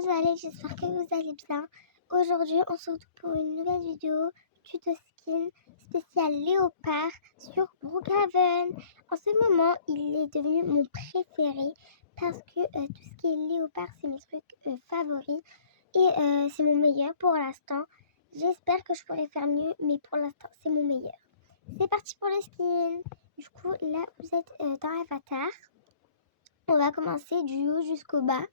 vous allez? J'espère que vous allez bien. Aujourd'hui, on se retrouve pour une nouvelle vidéo tuto skin spécial léopard sur Brookhaven. En ce moment, il est devenu mon préféré parce que tout ce qui est léopard, c'est mes trucs favoris et c'est mon meilleur pour l'instant. J'espère que je pourrai faire mieux, mais pour l'instant, c'est mon meilleur. C'est parti pour le skin. Du coup, là, vous êtes dans Avatar. On va commencer du haut jusqu'au bas.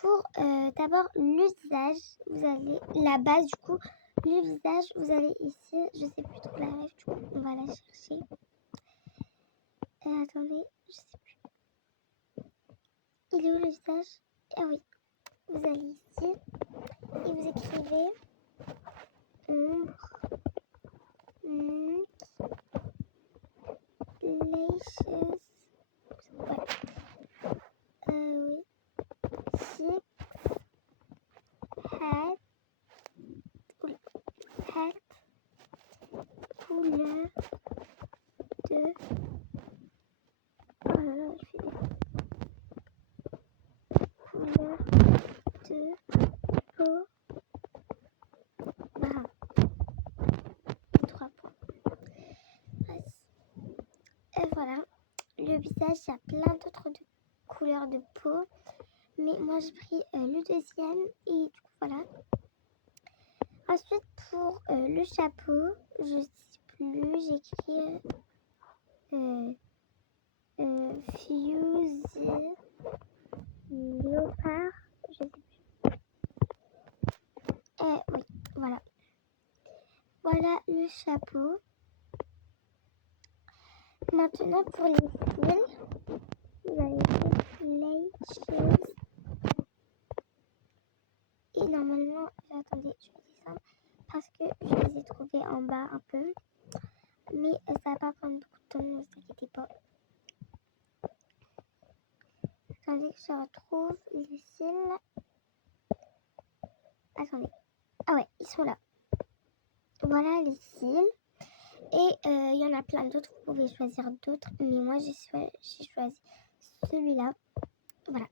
Pour d'abord le visage, vous avez la base, du coup, le visage, vous allez ici, je sais plus trop la rêve, du coup, on va la chercher. Attendez, je sais plus. Il est où le visage? Ah oui, vous allez ici et vous écrivez ombre, nuque, lashes, ouais, oui, cheeks, head, head, couleur de... Oh là là, il fait des couleurs de peau. Brun. 3 points. Et voilà. Le visage, il y a plein d'autres couleurs de peau. Mais moi, j'ai pris le deuxième. Et du coup, voilà. Ensuite, pour le chapeau, je sais plus, j'ai écrit Fuse Léopard. Je sais plus. Oui, voilà. Voilà le chapeau. Maintenant, pour les cils, vous allez faire lashes. Et normalement, attendez, je vais descendre parce que je les ai trouvés en bas un peu. Mais ça va pas prendre beaucoup de temps, ne vous inquiétez pas. Attendez que je retrouve les cils. Attendez. Ah ouais, ils sont là. Voilà les cils. Et il y en a plein d'autres, vous pouvez choisir d'autres. Mais moi, j'ai choisi celui-là. Voilà.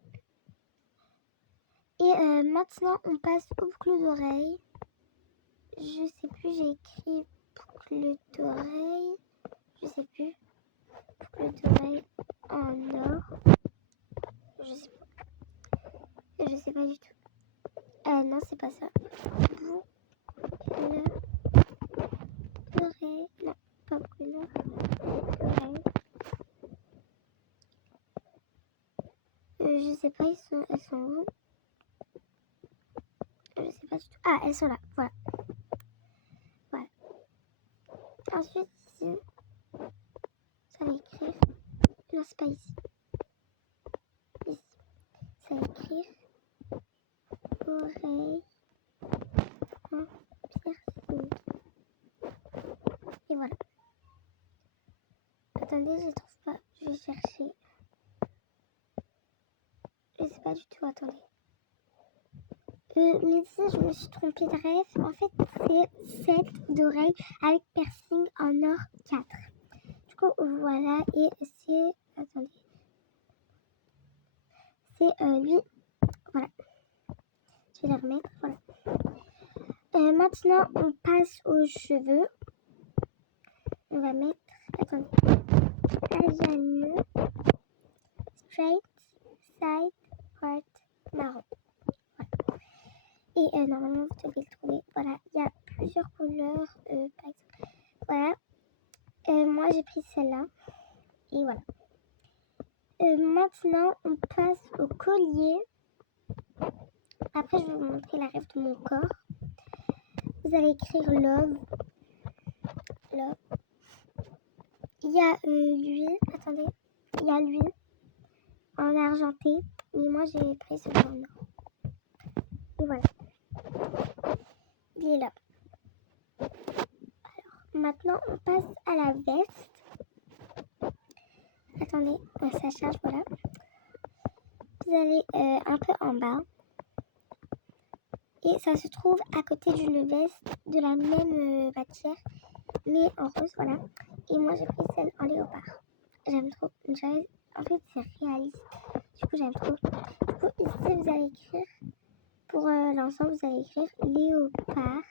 Et maintenant, on passe aux boucles d'oreilles. Je sais plus, j'ai écrit boucles d'oreilles. Je sais plus. Boucles d'oreilles en or. Je sais pas. Je sais pas du tout. Non, c'est pas ça. Boucles d'oreilles. Non, pas boucles d'oreilles. Je sais pas, elles sont où? Je sais pas du tout. Ah, elles sont là. Voilà. Voilà. Ensuite, ici, ça va écrire. Non, c'est pas ici. Ici. Ça va écrire oreille en piercing. Et voilà. Attendez, je trouve pas. Je vais chercher. Je sais pas du tout. Attendez. Mais ici, je me suis trompée de rêve. En fait, c'est 7 d'oreilles avec piercing en or 4. Du coup, voilà. Et c'est... Attendez. C'est lui. Voilà. Je vais les remettre. Voilà. Maintenant, on passe aux cheveux. On va mettre... Attendez. Ajane. Straight. Side. Part. Marron. Voilà. Et normalement, vous devez le trouver. Voilà. Il y a plusieurs couleurs. Par exemple. Voilà. Moi, j'ai pris celle-là. Et voilà. Maintenant, on passe au collier. Après, je vais vous montrer la rêve de mon corps. Vous allez écrire love. Love. Il y a lui. Attendez. Il y a lui en argenté. Mais moi, j'ai pris celui en or. Et voilà. Il est là. Alors, maintenant, on passe à la veste. Attendez, ça charge, voilà. Vous allez un peu en bas. Et ça se trouve à côté d'une veste de la même matière, mais en rose, voilà. Et moi, j'ai pris celle en léopard. J'aime trop. En fait, c'est réaliste. Du coup, j'aime trop. Du coup, ici, vous allez écrire Pour l'ensemble, vous allez écrire léopard,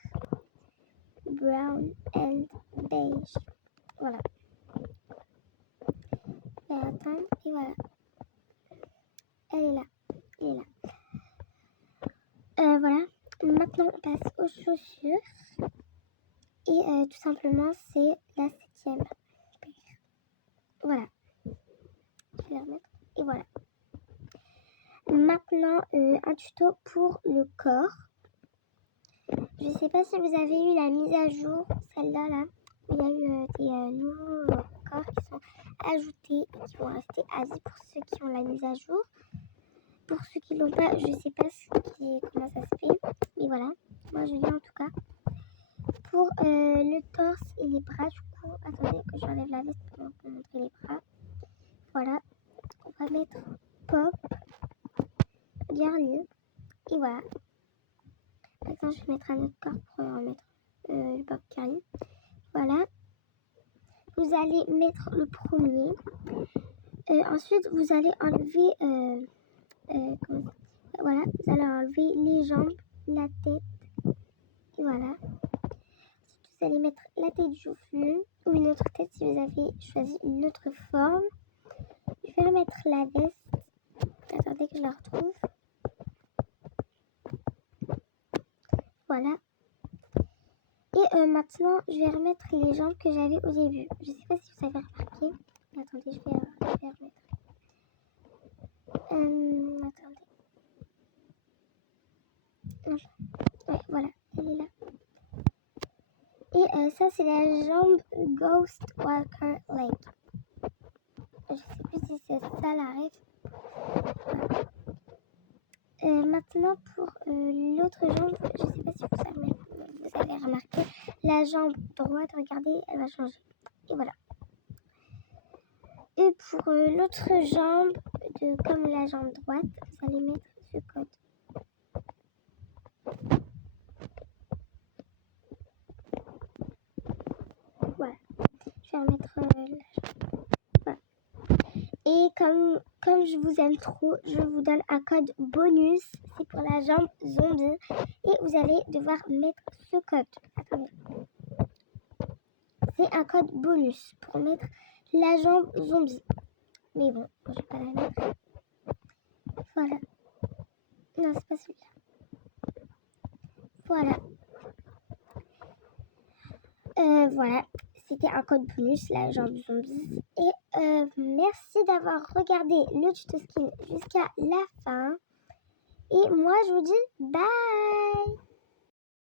brown and beige. Voilà. Et attendre, et voilà. Elle est là. Elle est là. Voilà. Maintenant, on passe aux chaussures. Et tout simplement, c'est la 7e. Voilà. Je vais la remettre. Et voilà. Maintenant, un tuto pour le corps. Je ne sais pas si vous avez eu la mise à jour, celle-là, là. Il y a eu des nouveaux corps qui sont ajoutés et qui vont rester à vie pour ceux qui ont la mise à jour. Pour ceux qui l'ont pas, je ne sais pas comment ça se fait. Mais voilà, moi je l'ai en tout cas. Pour le torse et les bras, du coup, attendez que j'enlève la veste pour vous montrer les bras. Voilà, on va mettre pop, garni, et voilà. Maintenant, je vais mettre un autre corps pour remettre le pop garni. Voilà. Vous allez mettre le premier. Ensuite, vous allez enlever, voilà, vous allez enlever les jambes, la tête, et voilà. Vous allez mettre la tête du chauffeur ou une autre tête si vous avez choisi une autre forme. Je vais remettre la veste. Attendez que je la retrouve. Voilà. Et maintenant, je vais remettre les jambes que j'avais au début. Je ne sais pas si vous avez remarqué. Attendez, je vais remettre. Attendez. Ouais, voilà, elle est là. Et ça, c'est la jambe Ghost Walker Leg. Je sais plus si c'est ça la ref. Maintenant, pour l'autre jambe, je sais pas si vous avez remarqué, la jambe droite, regardez, elle va changer. Et voilà. Et pour l'autre jambe, comme la jambe droite, vous allez mettre ce code. Voilà. Je vais remettre la jambe. Voilà. Et comme je vous aime trop, je vous donne un code bonus. C'est pour la jambe zombie. Et vous allez devoir mettre ce code. Attendez. C'est un code bonus pour mettre la jambe zombie. Mais bon, je vais pas la mettre. Voilà. Non, c'est pas celui-là. Voilà. Voilà. C'était un code bonus, la jambe zombie. Et merci d'avoir regardé le tuto skin jusqu'à la fin. Et moi, je vous dis bye!